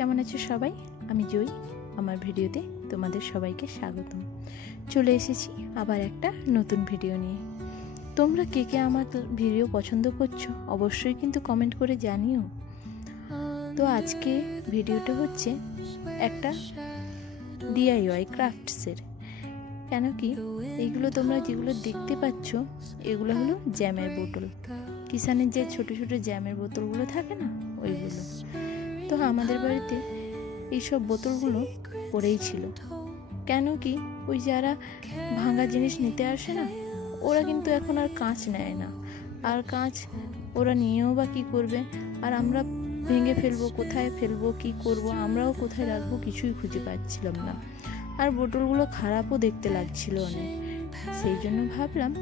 কেমন আছো সবাই? আমি জয়ী। আমার ভিডিওতে তোমাদের সবাইকে স্বাগতম। চলে এসেছি আবার একটা নতুন ভিডিও নিয়ে। তোমরা কে কে আমার ভিডিও পছন্দ করছো অবশ্যই কিন্তু কমেন্ট করে জানিও। তো আজকে ভিডিওটা হচ্ছে একটা DIY ক্রাফটসের। কেন কি এইগুলো তোমরা যেগুলো দেখতে পাচ্ছ এগুলো হলো জ্যামের বোতল। কিষানের যে ছোট ছোট জ্যামের বোতলগুলো থাকে না, ওইগুলো। তো আমাদের বাড়িতে এইসব বোতলগুলো পড়েই ছিল। কেন কি ওই যারা ভাঙা জিনিস নিতে আসে না, ওরা কিন্তু এখন আর কাঁচ নেয় না। আর কাঁচ ওরা নিয়েও বা কী করবে? আর আমরা ভেঙে ফেলবো, কোথায় ফেলবো, কি করব, আমরাও কোথায় রাখবো কিছুই খুঁজে পাচ্ছিলাম না। আর বোতলগুলো খারাপও দেখতে লাগছিল অনেক। সেই জন্য ভাবলাম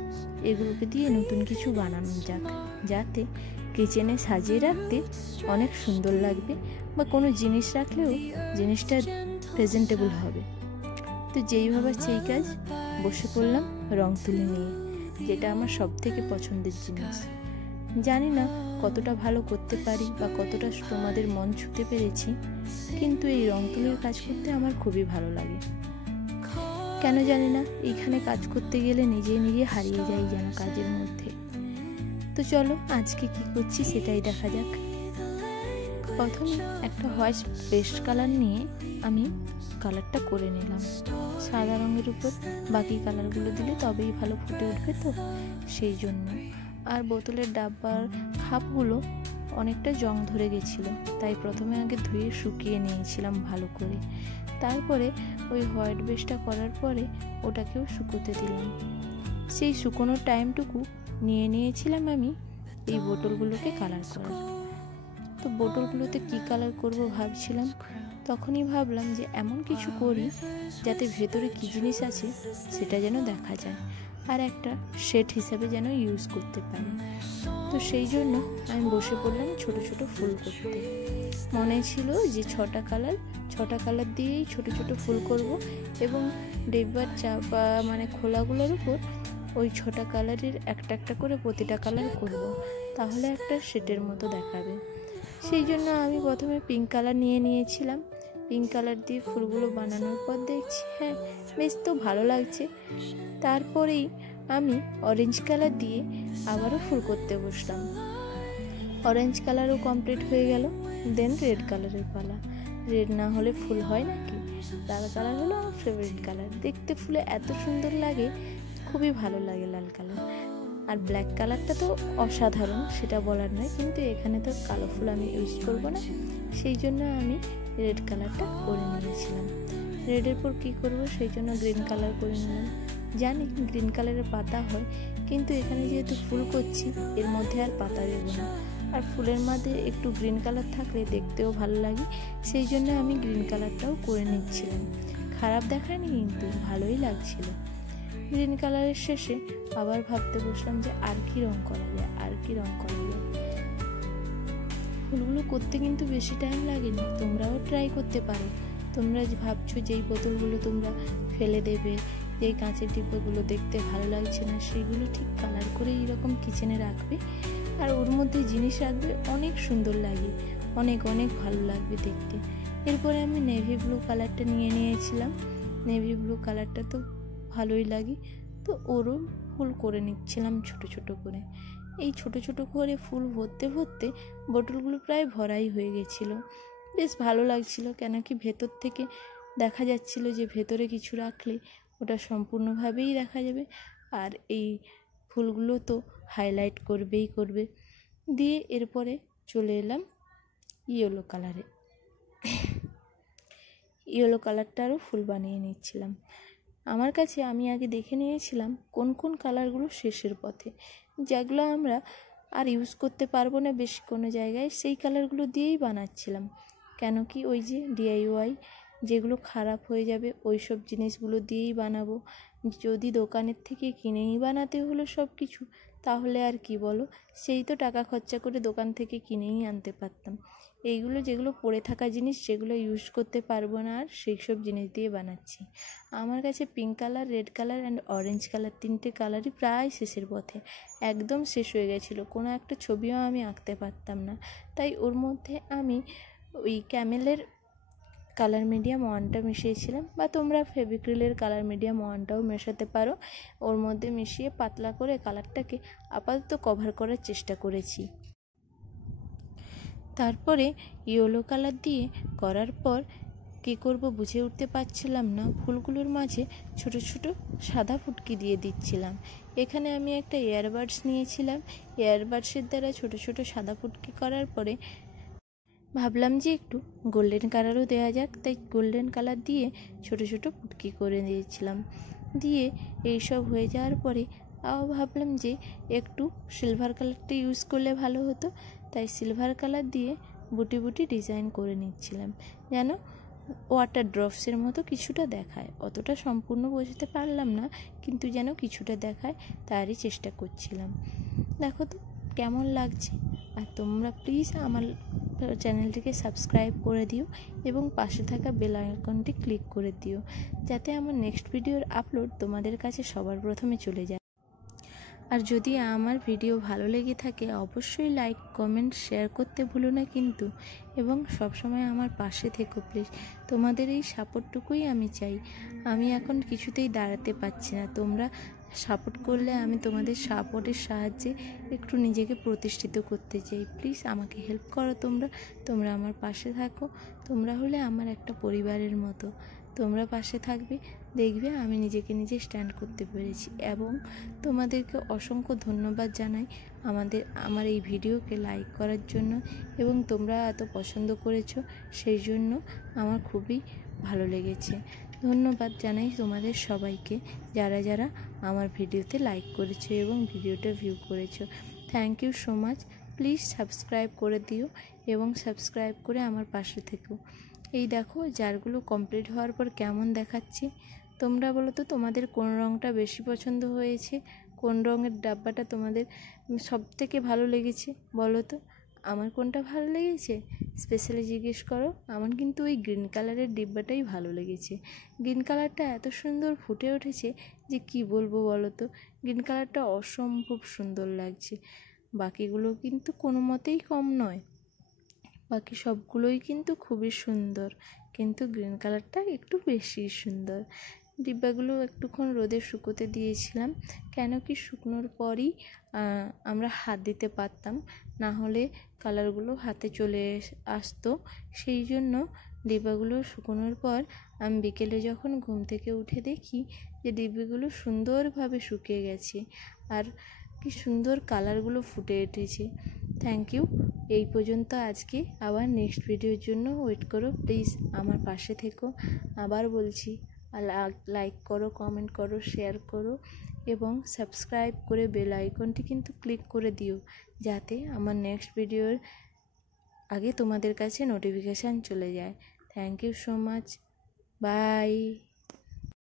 এগুলোকে দিয়ে নতুন কিছু বানানো যাক, যাতে কিচেনে সাজিয়ে রাখতে অনেক সুন্দর লাগবে, বা কোনো জিনিস রাখলেও জিনিসটা প্রেজেন্টেবল হবে। তো যেইভাবে সেই কাজ, বসে পড়লাম রং তুলি নিয়ে, যেটা আমার সব থেকে পছন্দের জিনিস। জানি না কতটা ভালো করতে পারি বা কতটা তোমাদের মন ছুঁতে পেরেছি, কিন্তু এই রং তুলির কাজ করতে আমার খুবই ভালো লাগে। কেন জানি না, এইখানে কাজ করতে গেলে নিজে নিজে হারিয়ে যাই যেন কাজের মধ্যে। তো চলো আজকে কি করছি সেটাই দেখা যাক। প্রথমে একটা হোয়াইট পেস্ট কালার নিয়ে আমি কালারটা করে নিলাম। সাদা রঙের উপর বাকি কালারগুলো দিলে তবেই ভালো ফুটে উঠবে, তো সেই জন্য। আর বোতলের ডাব্বার খাপগুলো অনেকটা জং ধরে গেছিলো, তাই প্রথমে আগে ধুয়ে শুকিয়ে নিয়েছিলাম ভালো করে। তারপরে ওই হোয়াইট বেসটা করার পরে ওটাকেও শুকোতে দিলাম। সেই শুকোনোর টাইমটুকু নিয়ে নিয়েছিলাম আমি এই বোতলগুলোকে কালার করার। তো বোতলগুলোতে কি কালার করব ভাবছিলাম, তখনই ভাবলাম যে এমন কিছু করি যাতে ভেতরে কি জিনিস আছে সেটা যেন দেখা যায়, আর একটা শেড হিসাবে যেন ইউজ করতে পারি। তো সেই জন্য আমি বসে পড়লাম ছোট ছোট ফুল করতে। মনে ছিল যে 6টা কালার দিয়েই ছোট ছোট ফুল করব, এবং ডিব্বার চাপা মানে খোলাগুলোর উপর ওই 6টা কালারের একটা একটা করে প্রতিটা কালার করব, তাহলে একটা শেডের মতো দেখাবে। সেই জন্য আমি প্রথমে পিঙ্ক কালার নিয়ে নিয়েছিলাম। পিঙ্ক কালার দিয়ে ফুলগুলো বানানোর পর দেখছি হ্যাঁ বেশ তো ভালো লাগছে। তারপরেই আমি অরেঞ্জ কালার দিয়ে আবারও ফুল করতে বসলাম। অরেঞ্জ কালারও কমপ্লিট হয়ে গেল। দেন রেড কালারের পালা। রেড না হলে ফুল হয় নাকি? লাল কালার হলো আমার ফেভারিট কালার। দেখতে ফুলে এত সুন্দর লাগে, খুবই ভালো লাগে লাল কালার। আর ব্ল্যাক কালারটা তো অসাধারণ, সেটা বলার নয়, কিন্তু এখানে তো কালো ফুল আমি ইউজ করব না, সেই জন্য আমি রেড কালারটা করে নিয়েছিলাম। রেডের পর কী করব, সেই জন্য গ্রিন কালার করে নিলাম। জানি গ্রিন কালারের পাতা হয়, কিন্তু এখানে যেহেতু ফুল করছি এর মধ্যে আর পাতা দেব না। আর ফুলের মধ্যে একটু গ্রিন কালার থাকলে দেখতেও ভালো লাগে, সেই জন্য আমি গ্রিন কালারটাও করে নিচ্ছিলাম। খারাপ দেখায়নি, কিন্তু ভালোই লাগছিল। গ্রিন কালারের শেষে আবার ভাবতে বসলাম যে আর কি রং করা যায়। ফুলগুলো করতে কিন্তু বেশি টাইম লাগে না, তোমরাও ট্রাই করতে পারো। তোমরা ভাবছো যেই বোতলগুলো তোমরা ফেলে দেবে, যেই কাঁচের ডিব্বাগুলো দেখতে ভালো লাগছে না, সেইগুলো ঠিক কালার করে এরকম কিচেনে রাখবে, আর ওর মধ্যে জিনিস রাখবে, অনেক সুন্দর লাগে, অনেক অনেক ভালো লাগবে দেখতে। এরপরে আমি নেভি ব্লু কালারটা নিয়ে নিয়েছিলাম। নেভি ব্লু কালারটা তো ভালোই লাগে, তো ওরও ফুল করে নিচ্ছিলাম ছোট ছোট করে। এই ছোট ছোট করে ফুল ভরতে ভরতে বোতলগুলো প্রায় ভরাই হয়ে গেছিলো। বেশ ভালো লাগছিল, কেন কি ভেতর থেকে দেখা যাচ্ছিল যে ভেতরে কিছু রাখলে ওটা সম্পূর্ণভাবেই দেখা যাবে, আর এই ফুলগুলো তো হাইলাইট করবে। দিয়ে এরপরে চলে এলাম ইয়েলো কালারে। ইয়েলো কালারটারও ফুল বানিয়ে নিচ্ছিলাম। আমার কাছে আমি আগে দেখে নিয়েছিলাম কোন কোন কালারগুলো শেষের পথে, যেগুলো আমরা আর ইউজ করতে পারবো না বেশি কোনো জায়গায়, সেই কালারগুলো দিয়েই বানাচ্ছিলাম। কেন কি ওই যে DIY যেগুলো খারাপ হয়ে যাবে ওই সব জিনিসগুলো দিয়েই বানাবো। যদি দোকানের থেকে কিনেই বানাতে হলো সব কিছু, তাহলে আর কি বলো, সেই তো টাকা খরচা করে দোকান থেকে কিনেই আনতে পারতাম। এইগুলো যেগুলো পড়ে থাকা জিনিস, যেগুলো ইউজ করতে পারবো না, আর সেই সব জিনিস দিয়ে বানাচ্ছি। আমার কাছে pink colour, red colour and orange colour, 3টে কালারই প্রায় শেষের পথে, একদম শেষ হয়ে গেছিলো। কোনো একটা ছবিও আমি আঁকতে পারতাম না, তাই ওর মধ্যে আমি ওই ক্যামেলের কালার মিডিয়াম 1টা মিশিয়েছিলাম, বা তোমরা ফেভিক্রিলের কালার মিডিয়াম 1টাও মেশাতে পারো। ওর মধ্যে মিশিয়ে পাতলা করে কালারটাকে আপাতত কভার করার চেষ্টা করেছি। তারপরে ইয়েলো কালার দিয়ে করার পর কী করব বুঝে উঠতে পারছিলাম না, ফুলগুলোর মাঝে ছোট ছোট সাদা ফুটকি দিয়ে দিচ্ছিলাম। এখানে আমি একটা এয়ারবাডস নিয়েছিলাম, এয়ারবাডসের দ্বারা ছোট ছোট সাদা ফুটকি করার পরে ভাবলাম যে একটু গোল্ডেন কালারও দেওয়া যাক, তাই গোল্ডেন কালার দিয়ে ছোট ছোট ফুটকি করে দিয়েছিলাম। দিয়ে এইসব হয়ে যাওয়ার পরে ভাবলাম যে একটু সিলভার কালারটা ইউজ করলে ভালো হতো, তাই সিলভার কালার দিয়ে বুটি বুটি ডিজাইন করে নিচ্ছিলাম, যেন ওয়াটার ড্রপসের মতো কিছুটা দেখায়। অতটা সম্পূর্ণ বোঝাতে পারলাম না, কিন্তু যেন কিছুটা দেখায় তারই চেষ্টা করছিলাম। দেখো তো কেমন লাগছে। আর তোমরা প্লিজ আমার চ্যানেলটিকে সাবস্ক্রাইব করে দিও এবং পাশে থাকা বেল আইকনটি ক্লিক করে দিও, যাতে আমার নেক্সট ভিডিওর আপলোড তোমাদের কাছে সবার প্রথমে চলে যায়। আর যদি আমার ভিডিও ভালো লেগে থাকে অবশ্যই লাইক, কমেন্ট, শেয়ার করতে ভুলো না কিন্তু, এবং সবসময় আমার পাশে থেকো প্লিজ। তোমাদের এই সাপোর্টটুকুই আমি চাই। আমি এখন কিছুতেই দাঁড়াতে পারছি না, তোমরা সাপোর্ট করলে আমি তোমাদের সাপোর্টের সাহায্যে একটু নিজেকে প্রতিষ্ঠিত করতে চাই। প্লিজ আমাকে হেল্প করো, তোমরা আমার পাশে থাকো। তোমরা হলে আমার একটা পরিবারের মতো। তোমরা পাশে থাকবে, দেখবে আমি নিজেকে নিজে স্ট্যান্ড করতে পেরেছি। এবং তোমাদেরকে অসংখ্য ধন্যবাদ জানাই আমার এই ভিডিওকে লাইক করার জন্য, এবং তোমরা এত পছন্দ করেছো সেই জন্য আমার খুবই ভালো লেগেছে। ধন্যবাদ জানাই তোমাদের সবাইকে, যারা যারা আমার ভিডিওতে লাইক করেছো এবং ভিডিওটা ভিউ করেছো। Thank you so much. Please subscribe করে দিও এবং সাবস্ক্রাইব করে আমার পাশে থেকো। এই দেখো জারগুলো কমপ্লিট হওয়ার পর কেমন দেখাচ্ছে। তোমরা বলো তো তোমাদের কোন রঙটা বেশি পছন্দ হয়েছে, কোন রঙের ডাব্বাটা তোমাদের সবথেকে ভালো লেগেছে বলো তো। আমার কোনটা ভালো লেগেছে স্পেশালি জিজ্ঞেস করো। আমার কিন্তু ওই গ্রিন কালারের ডিব্বাটাই ভালো লেগেছে। গ্রিন কালারটা এত সুন্দর ফুটে উঠেছে যে কি বলবো বলো তো। গ্রিন কালারটা অসম্ভব সুন্দর লাগছে। বাকিগুলো কিন্তু কোনো মতেই কম নয়, বাকি সবগুলোই কিন্তু খুবই সুন্দর, কিন্তু গ্রিন কালারটা একটু বেশি সুন্দর। ডিব্বাগুলো একটুক্ষণ রোদে শুকোতে দিয়েছিলাম, কেন কি শুকনোর পরই আমরা হাত দিতে পারতাম, না হলে কালারগুলো হাতে চলে আসতো। সেই জন্য ডিব্বাগুলো শুকোনোর পর আমি বিকেলে যখন ঘুম থেকে উঠে দেখি যে ডিব্বাগুলো সুন্দরভাবে শুকিয়ে গেছে আর কি সুন্দর কালারগুলো ফুটে উঠেছে। Thank you. এই পর্যন্ত আজকে, আবার নেক্সট ভিডিওর জন্য ওয়েট করো প্লিজ, আমার পাশে থেকো। আবার বলছি লাইক করো, কমেন্ট করো, শেয়ার করো এবং সাবস্ক্রাইব করে বেল আইকনটি কিন্তু ক্লিক করে দিও, যাতে আমার নেক্সট ভিডিওর আগে তোমাদের কাছে নোটিফিকেশান চলে যায়। Thank you so much. By.